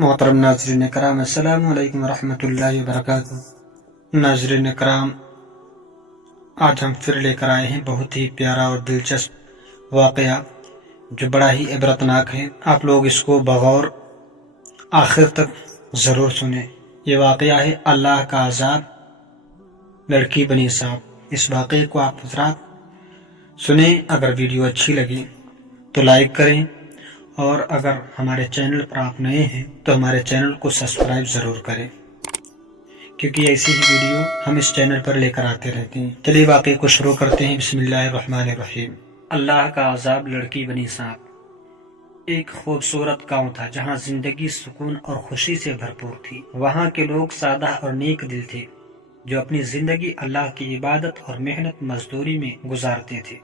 محترم ناظرین کرام، السلام علیکم ورحمۃ اللہ وبرکاتہ۔ ناظرین کرام، آج ہم پھر لے کر آئے ہیں بہت ہی پیارا اور دلچسپ واقعہ جو بڑا ہی عبرتناک ہے۔ آپ لوگ اس کو بغور آخر تک ضرور سنیں۔ یہ واقعہ ہے اللہ کا عذاب لڑکی بنی صاحب۔ اس واقعے کو آپ حضرات سنیں۔ اگر ویڈیو اچھی لگی تو لائک کریں، اور اگر ہمارے چینل پر آپ نئے ہیں تو ہمارے چینل کو سبسکرائب ضرور کریں، کیونکہ ایسی ہی ویڈیو ہم اس چینل پر لے کر آتے رہتے ہیں۔ چلیے واقعے کو شروع کرتے ہیں۔ بسم اللہ الرحمن الرحیم۔ اللہ کا عذاب لڑکی بنی صاحب۔ ایک خوبصورت گاؤں تھا جہاں زندگی سکون اور خوشی سے بھرپور تھی۔ وہاں کے لوگ سادہ اور نیک دل تھے، جو اپنی زندگی اللہ کی عبادت اور محنت مزدوری میں گزارتے تھے۔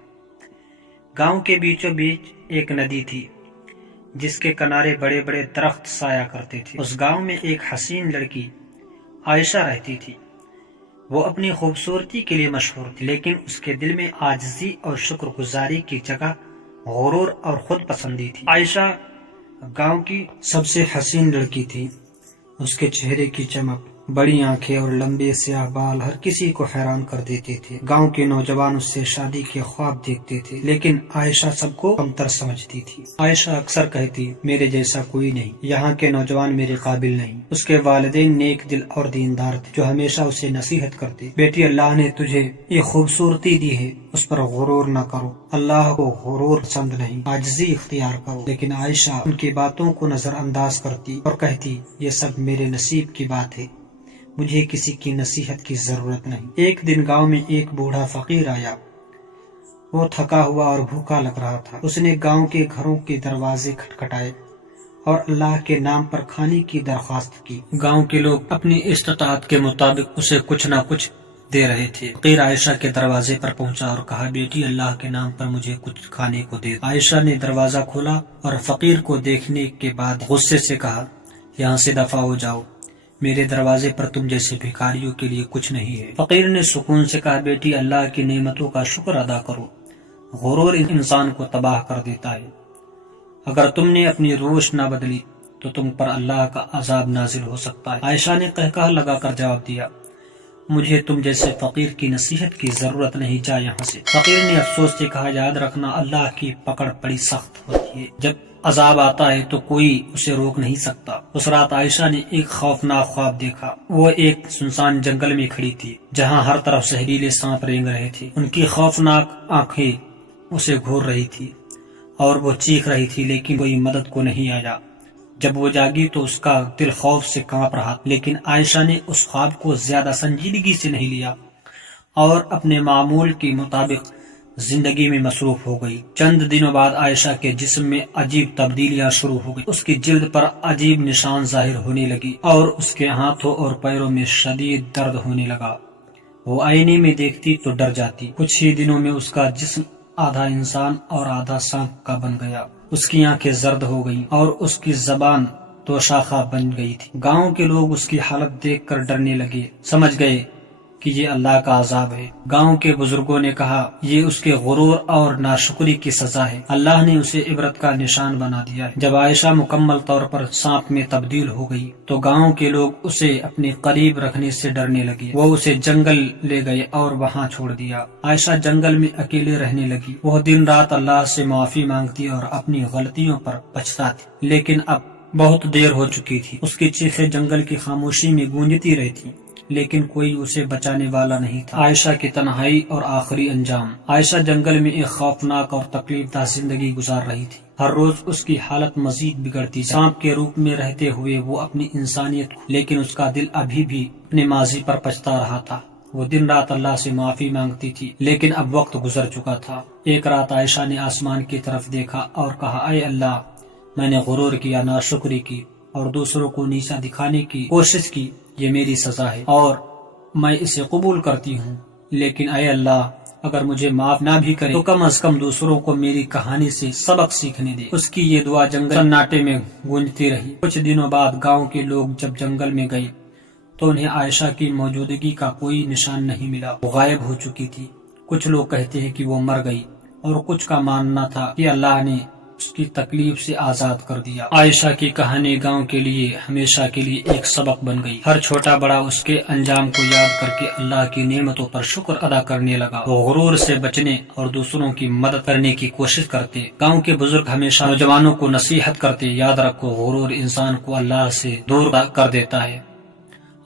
گاؤں کے بیچوں بیچ ایک ندی تھی جس کے کنارے بڑے بڑے درخت سایہ کرتے تھے۔ اس گاؤں میں ایک حسین لڑکی عائشہ رہتی تھی۔ وہ اپنی خوبصورتی کے لیے مشہور تھی، لیکن اس کے دل میں عاجزی اور شکر گزاری کی جگہ غرور اور خود پسندی تھی۔ عائشہ گاؤں کی سب سے حسین لڑکی تھی۔ اس کے چہرے کی چمک، بڑی آنکھیں اور لمبے سیاہ بال ہر کسی کو حیران کر دیتے تھے۔ گاؤں کے نوجوان اس سے شادی کے خواب دیکھتے تھے، لیکن عائشہ سب کو کمتر سمجھتی تھی۔ عائشہ اکثر کہتی، میرے جیسا کوئی نہیں، یہاں کے نوجوان میرے قابل نہیں۔ اس کے والدین نیک دل اور دیندار تھے، جو ہمیشہ اسے نصیحت کرتے، بیٹی اللہ نے تجھے یہ خوبصورتی دی ہے، اس پر غرور نہ کرو، اللہ کو غرور پسند نہیں، عاجزی اختیار کرو۔ لیکن عائشہ ان کی باتوں کو نظر انداز کرتی اور کہتی، یہ سب میرے نصیب کی بات ہے، مجھے کسی کی نصیحت کی ضرورت نہیں۔ ایک دن گاؤں میں ایک بوڑھا فقیر آیا۔ وہ تھکا ہوا اور بھوکا لگ رہا تھا۔ اس نے گاؤں کے گھروں کے دروازے کھٹکھٹائے اور اللہ کے نام پر کھانے کی درخواست کی۔ گاؤں کے لوگ اپنی استطاعت کے مطابق اسے کچھ نہ کچھ دے رہے تھے۔ فقیر عائشہ کے دروازے پر پہنچا اور کہا، بیٹی اللہ کے نام پر مجھے کچھ کھانے کو دے۔ عائشہ نے دروازہ کھولا اور فقیر کو دیکھنے کے بعد غصے سے کہا، یہاں سے دفع ہو جاؤ، میرے دروازے پر تم جیسے بھکاریوں کے لیے کچھ نہیں ہے۔ فقیر نے سکون سے کہا، بیٹی اللہ کی نعمتوں کا شکر ادا کرو، غرور انسان کو تباہ کر دیتا ہے۔ اگر تم نے اپنی روش نہ بدلی تو تم پر اللہ کا عذاب نازل ہو سکتا ہے۔ عائشہ نے قہقہ لگا کر جواب دیا، مجھے تم جیسے فقیر کی نصیحت کی ضرورت نہیں، جا یہاں سے۔ فقیر نے افسوس سے کہا، یاد رکھنا اللہ کی پکڑ بڑی سخت ہوتی ہے، جب عذاب آتا ہے تو کوئی اسے روک نہیں سکتا۔ اس رات عائشہ نے ایک خوفناک خواب دیکھا۔ وہ ایک سنسان جنگل میں کھڑی تھی جہاں ہر طرف زہریلے سانپ رینگ رہے تھے۔ ان کی خوفناک آنکھیں اسے گھور رہی تھی اور وہ چیخ رہی تھی، لیکن کوئی مدد کو نہیں آیا۔ جب وہ جاگی تو اس کا دل خوف سے کانپ رہا، لیکن عائشہ نے اس خواب کو زیادہ سنجیدگی سے نہیں لیا اور اپنے معمول کے مطابق زندگی میں مصروف ہو گئی۔ چند دنوں بعد عائشہ کے جسم میں عجیب تبدیلیاں شروع ہو گئی۔ اس کی جلد پر عجیب نشان ظاہر ہونے لگی اور اس کے ہاتھوں اور پیروں میں شدید درد ہونے لگا۔ وہ آئینے میں دیکھتی تو ڈر جاتی۔ کچھ ہی دنوں میں اس کا جسم آدھا انسان اور آدھا سانپ کا بن گیا۔ اس کی آنکھیں زرد ہو گئیں اور اس کی زبان تو شاخہ بن گئی تھی۔ گاؤں کے لوگ اس کی حالت دیکھ کر ڈرنے لگے، سمجھ گئے کہ یہ اللہ کا عذاب ہے۔ گاؤں کے بزرگوں نے کہا، یہ اس کے غرور اور ناشکری کی سزا ہے، اللہ نے اسے عبرت کا نشان بنا دیا ہے۔ جب عائشہ مکمل طور پر سانپ میں تبدیل ہو گئی تو گاؤں کے لوگ اسے اپنے قریب رکھنے سے ڈرنے لگے۔ وہ اسے جنگل لے گئے اور وہاں چھوڑ دیا۔ عائشہ جنگل میں اکیلے رہنے لگی۔ وہ دن رات اللہ سے معافی مانگتی اور اپنی غلطیوں پر پچھتاتی، لیکن اب بہت دیر ہو چکی تھی۔ اس کی چیخیں جنگل کی خاموشی میں گونجتی رہتی، لیکن کوئی اسے بچانے والا نہیں تھا۔ عائشہ کی تنہائی اور آخری انجام۔ عائشہ جنگل میں ایک خوفناک اور تکلیف دہ زندگی گزار رہی تھی۔ ہر روز اس کی حالت مزید بگڑتی، سانپ کے روپ میں رہتے ہوئے وہ اپنی انسانیت کو، لیکن اس کا دل ابھی بھی اپنے ماضی پر پچھتا رہا تھا۔ وہ دن رات اللہ سے معافی مانگتی تھی، لیکن اب وقت گزر چکا تھا۔ ایک رات عائشہ نے آسمان کی طرف دیکھا اور کہا، اے اللہ، میں نے غرور کیا، ناشکری کی اور دوسروں کو نیچا دکھانے کی کوشش کی، یہ میری سزا ہے اور میں اسے قبول کرتی ہوں، لیکن اے اللہ، اگر مجھے معاف نہ بھی کرے تو کم از کم دوسروں کو میری کہانی سے سبق سیکھنے دے۔ اس کی یہ دعا جنگل سناٹے میں گونجتی رہی۔ کچھ دنوں بعد گاؤں کے لوگ جب جنگل میں گئے تو انہیں عائشہ کی موجودگی کا کوئی نشان نہیں ملا، وہ غائب ہو چکی تھی۔ کچھ لوگ کہتے ہیں کہ وہ مر گئی اور کچھ کا ماننا تھا کہ اللہ نے اس کی تکلیف سے آزاد کر دیا۔ عائشہ کی کہانی گاؤں کے لیے ہمیشہ کے لیے ایک سبق بن گئی۔ ہر چھوٹا بڑا اس کے انجام کو یاد کر کے اللہ کی نعمتوں پر شکر ادا کرنے لگا۔ وہ غرور سے بچنے اور دوسروں کی مدد کرنے کی کوشش کرتے۔ گاؤں کے بزرگ ہمیشہ نوجوانوں کو نصیحت کرتے، یاد رکھو غرور انسان کو اللہ سے دور کر دیتا ہے،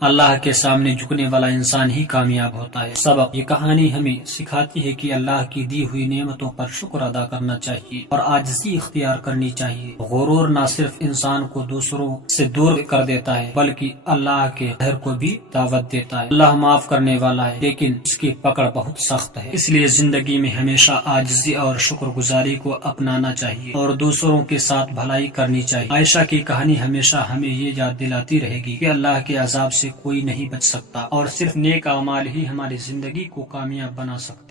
اللہ کے سامنے جھکنے والا انسان ہی کامیاب ہوتا ہے۔ سبق: یہ کہانی ہمیں سکھاتی ہے کہ اللہ کی دی ہوئی نعمتوں پر شکر ادا کرنا چاہیے اور عاجزی اختیار کرنی چاہیے۔ غرور نہ صرف انسان کو دوسروں سے دور کر دیتا ہے بلکہ اللہ کے قہر کو بھی دعوت دیتا ہے۔ اللہ معاف کرنے والا ہے لیکن اس کی پکڑ بہت سخت ہے، اس لیے زندگی میں ہمیشہ عاجزی اور شکر گزاری کو اپنانا چاہیے اور دوسروں کے ساتھ بھلائی کرنی چاہیے۔ عائشہ کی کہانی ہمیشہ ہمیں یہ یاد دلاتی رہے گی کہ اللہ کے عذاب سے کوئی نہیں بچ سکتا اور صرف نیک اعمال ہی ہماری زندگی کو کامیاب بنا سکتے۔